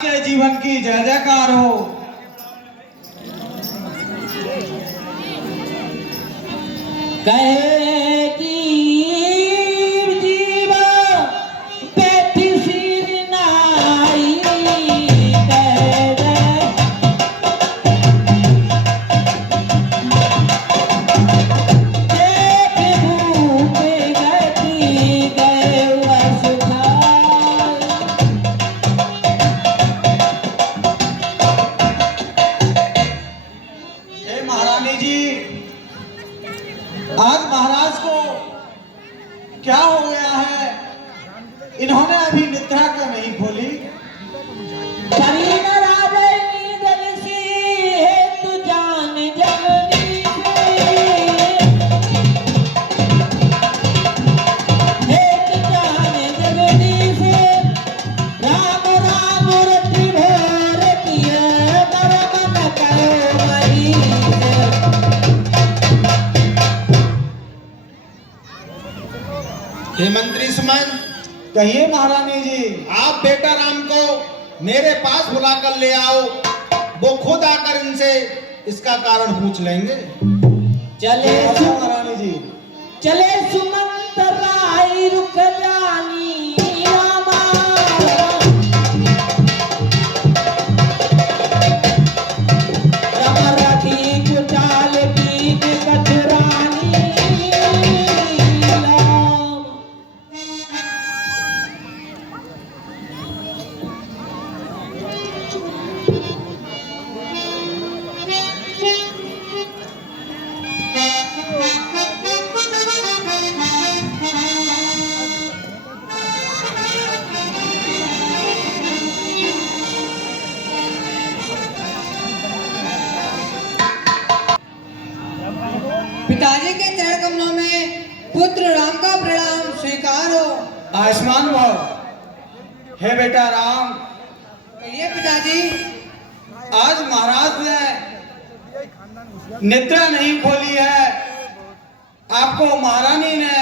के जीवन की जय जयकार हो। कहे जीव जीवा बैठी सिर नाई आज महाराज को क्या हो गया है? इन्होंने अभी निद्रा क्यों नहीं खोली? हे मंत्री सुमन, कहिए महारानी जी। आप बेटा राम को मेरे पास बुलाकर ले आओ। वो खुद आकर इनसे इसका कारण पूछ लेंगे। चले महारानी जी। चले सुमंत राय रुक जानी रामा रम रखी कुचाल की कचरानी पिताजी के चरण कमलों में पुत्र राम का प्रणाम स्वीकार हो। आयुष्मान भव। हे बेटा राम। कहिए पिताजी। आज महाराज ने निद्रा नहीं खोली है। आपको महारानी ने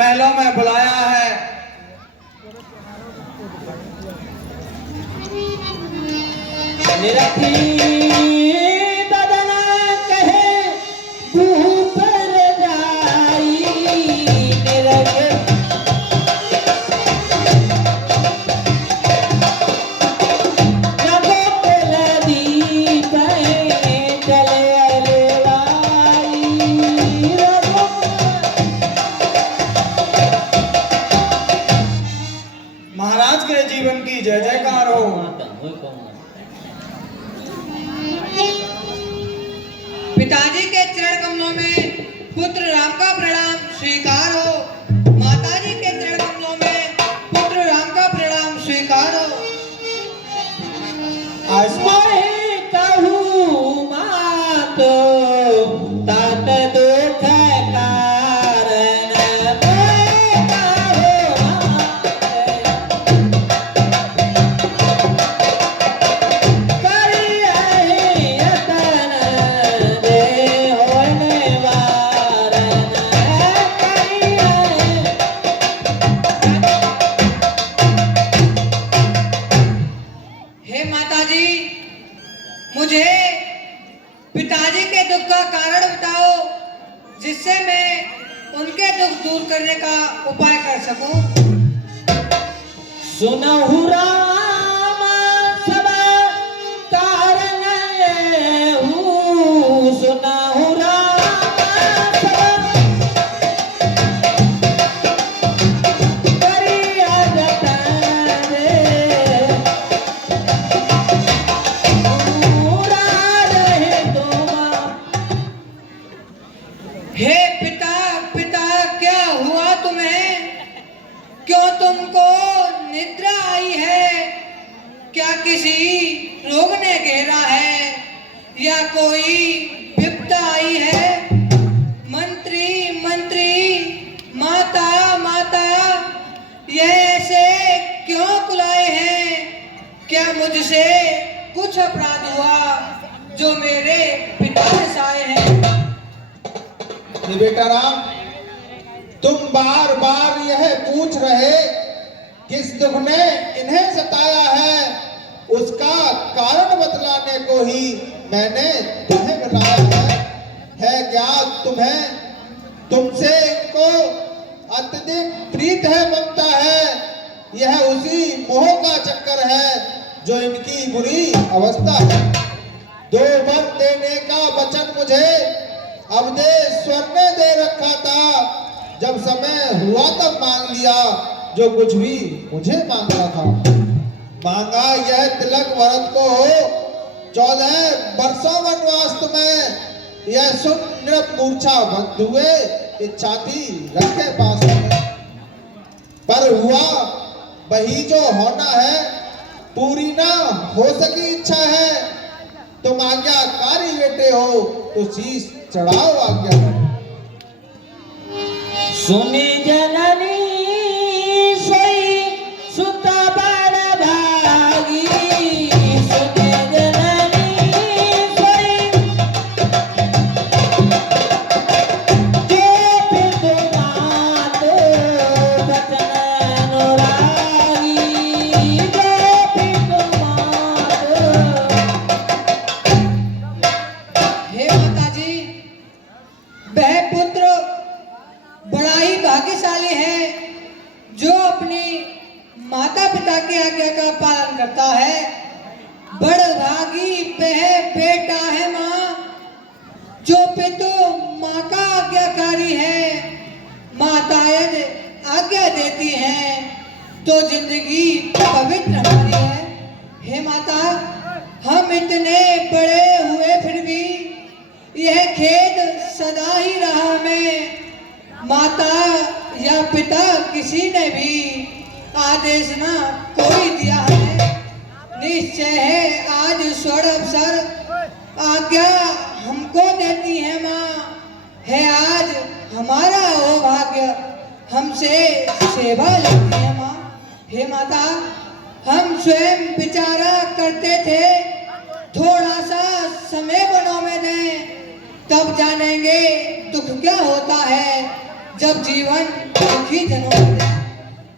महलों में बुलाया है। महाराज के जीवन की जय जयकार हो। पिताजी के चरण कमलों में पुत्र राम का प्रणाम स्वीकार हो। माताजी के चरण कमलों में पुत्र राम का प्रणाम स्वीकार हो। मुझे पिताजी के दुख का कारण बताओ, जिससे मैं उनके दुख दूर करने का उपाय कर सकूं। सुनहु राम सब कारण हूँ, सुनहु राम हे पिता, पिता क्या हुआ तुम्हें? क्यों तुमको निद्रा आई है? क्या किसी रोग ने घेरा है या कोई विपदा आई है? मंत्री, मंत्री, माता, माता, ये ऐसे क्यों कुलाए हैं? क्या मुझसे कुछ अपराध हुआ जो मेरे पिता ने साए हैं? बेटा राम, तुम बार बार यह पूछ रहे किस दुख ने इन्हें सताया है। करने को ही मैंने तुम्हें बुलाया है ज्ञात तुम्हें, तुमसे इनको अत्यधिक प्रीत है, ममता है। यह उसी मोह का चक्कर है जो इनकी बुरी अवस्था है। 2 वर देने का वचन मुझे अवधेश्वर ने दे रखा था, जब समय हुआ तब मांग लिया जो कुछ भी मुझे मांगना था। मांगा यह तिलक भरत को हो 14 वर्षों वनवास तुम्हें, यह सुन नृप मूर्छा बंद हुए, इच्छा थी रखे पास में। पर हुआ वही जो होना है, पूरी ना हो सकी इच्छा है। तुम आज्ञाकारी बेटे हो तो शीश चढ़ाओ आज्ञा करो। सुने जननी सोई सुत बड़ भागी, सुने जननी सोई जो पितु मात बचन अनुरागी, जो पितु मात। हे माता जी, वह पुत्र बड़ा ही भाग्यशाली है जो अपनी माता पिता की आज्ञा का पालन करता है। बड़भागी वह बेटा है माँ, जो पितु माँ का आज्ञाकारी है। माता यदि आज्ञा देती है तो जिंदगी पवित्र हमारी है। हे माता, हम इतने बड़े हुए फिर भी यह खेद सदा ही रहा हमें। माता या पिता किसी ने भी आदेश ना कोई दिया है। निश्चय है आज स्वर्ण अवसर आज्ञा हमको देती है माँ। है आज हमारा वो भाग्य हमसे सेवा लेती है माँ। हे माता, हम स्वयं विचारा करते थे, थोड़ा सा समय बनों में दें, तब जानेंगे दुख क्या होता है जब जीवन दुखी जनों में जाए।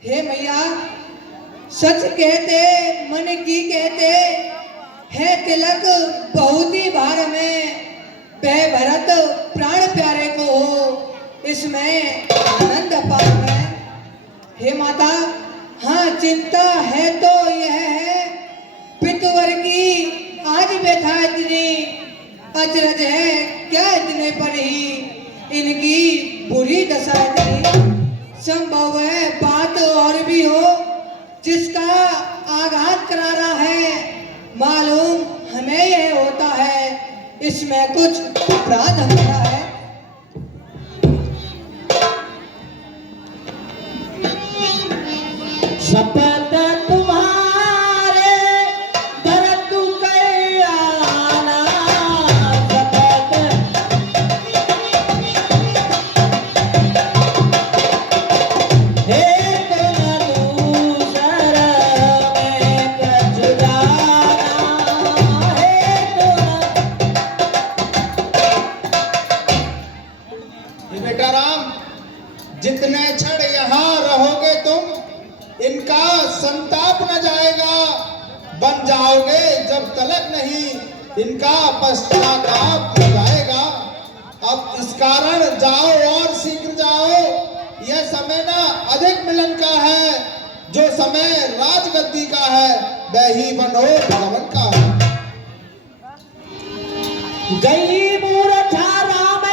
हे मैया, सच कहते मन की कहते है तिलक बहुत ही भार में, वह भरत प्राण प्यारे को हो इसमें आनंद अपार है। हे माता, हाँ चिंता है तो यह है पितुवर की आज व्यथा इतनी, अचरज है क्या इतने पर ही इनकी बुरी दशा इतनी। संभव है बात और भी हो जिसका आघात करारा है, मालूम हमें यह होता है इसमें कुछ अपराध हमारा है। शपथ तुम्हारे भरत कल्याणा, शपथ हे तुम दूसर में कछु जाना, हे तुम। बेटा राम, जितने क्षण यहाँ रहोगे तुम, इनका संताप न जाएगा। बन जाओगे जब तलक नहीं, इनका पश्चाताप न जाएगा। अब इस कारण जाओ और शीघ्र जाओ, यह समय ना अधिक मिलन का है। जो समय राजगद्दी का है वह ही मनोर भवन का है। गई मूर्छा राम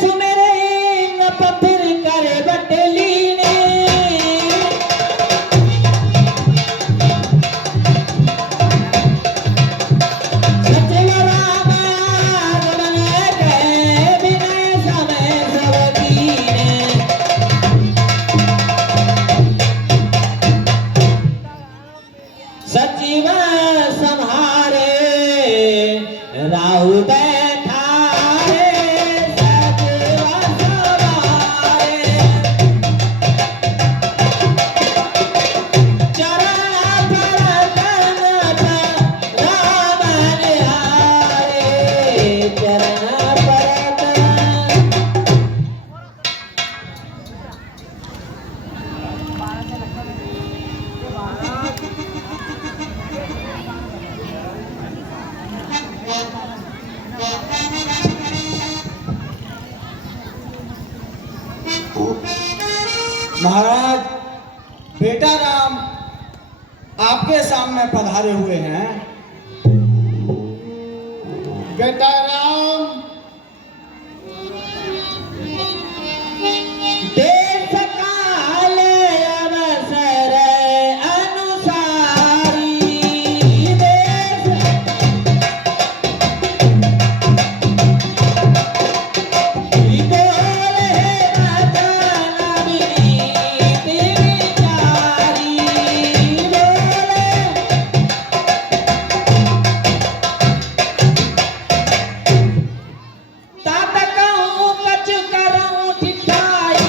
सुमेरे, नप फिर करे बटली ने। सचिव राम आगमन कहे, विनय समय सब कीने। सचिव सम्हारे राहु बैठा है, सचिव सम्हारे। चरण पर कनक राम निहारे, चरण पर कनक। महाराज, बेटा राम आपके सामने पधारे हुए हैं। बेटा राम, देश काल अवसर अनुसारी देश विदोल है वचन विनीति विचारी बोले तात कहूँ कछु करऊँ ठिठाई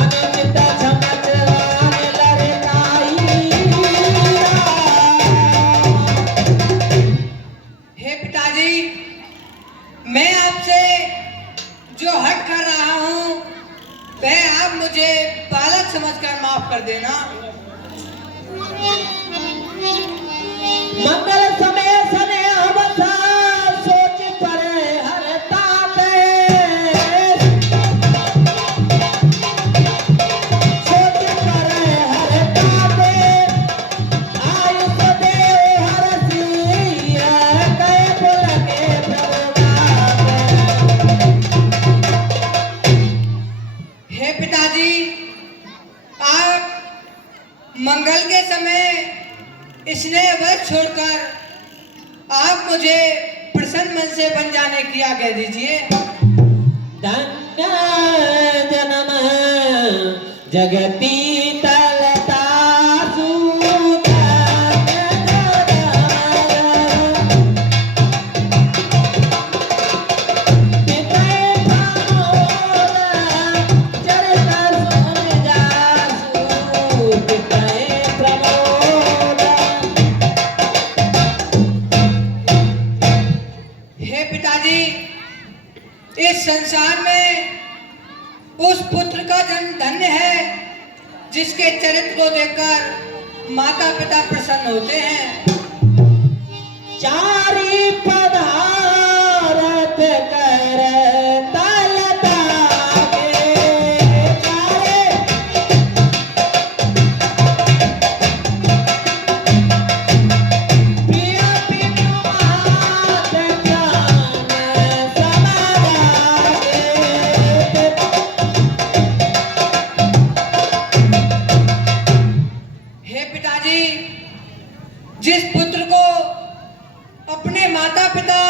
अनुचित समझवान लड़काई। हे पिताजी, मैं आपसे जो हट कर रहा हूँ वह आप मुझे बालक समझकर माफ कर देना। मंगल समय सने अवसा सोच परे हर ताते सोच परे हर ताते आयुष देव हर सिया कहे बोल के प्रभुदाते। हे पिताजी, आप मंगल के समय स्नेह वश छोड़कर आप मुझे प्रसन्न मन से बन जाने की आज्ञा दीजिए। धन्य जन्म जगती तलता सूत हे पिताजी, इस संसार में उस पुत्र का जन्म धन्य है जिसके चरित्र को देखकर माता पिता प्रसन्न होते हैं। चारी पदारथ कर तलता के चारे प्रिय पितु मात ज्ञान समागे। हे पिताजी, जिस पुत्र को अपने माता पिता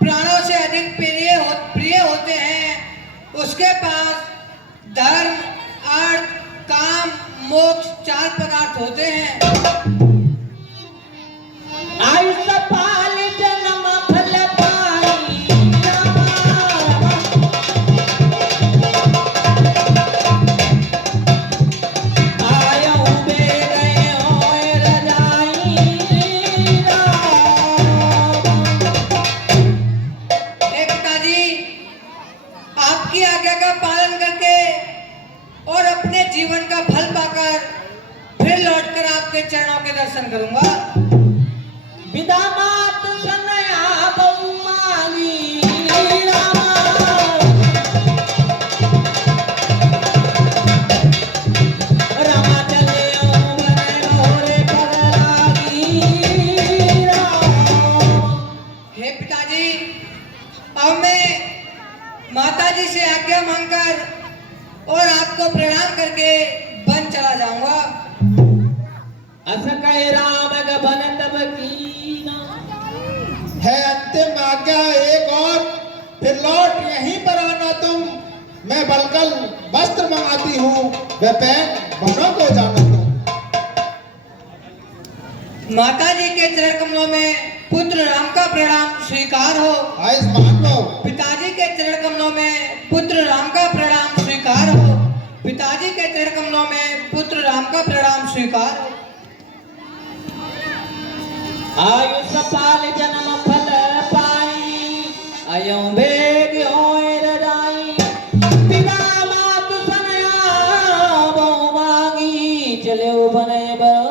प्राणों से अधिक प्रिय होते हैं, उसके पास धर्म, अर्थ, काम, मोक्ष 4 पदार्थ होते हैं। आयुष पाल जन्म फल पाई आयऊ बे गए होए रजाई हे पिताजी, आपकी आज्ञा का पालन करके और अपने जीवन का फल पाकर फिर लौटकर आपके चरणों के दर्शन करूंगा। विदा मात सनया बहु मांगी रामा रामा चले बने मोरे पग लागी हे पिताजी, अब मैं माताजी से आज्ञा मांगकर और आपको प्रणाम करके वन चला जाऊंगा। अस कहे राम गबन तब कीना है अंतिम आज्ञा एक और, फिर लौट यहीं पर आना तुम। मैं बलकल वस्त्र मंगाती हूँ, वह पहन बनों को जाना तुम। माताजी के चरण कमलों में पुत्र राम का प्रणाम स्वीकार हो। आयुष्मान लो। पिताजी के चरण कमलों में पुत्र राम का प्रणाम स्वीकार हो। पिताजी के चरण कमलों में पुत्र राम का प्रणाम स्वीकार हो। आयुष पाल जन्म फल पाई अयों बेग होए रजाई पिता मात सनया बहु मांगी चले बने बरो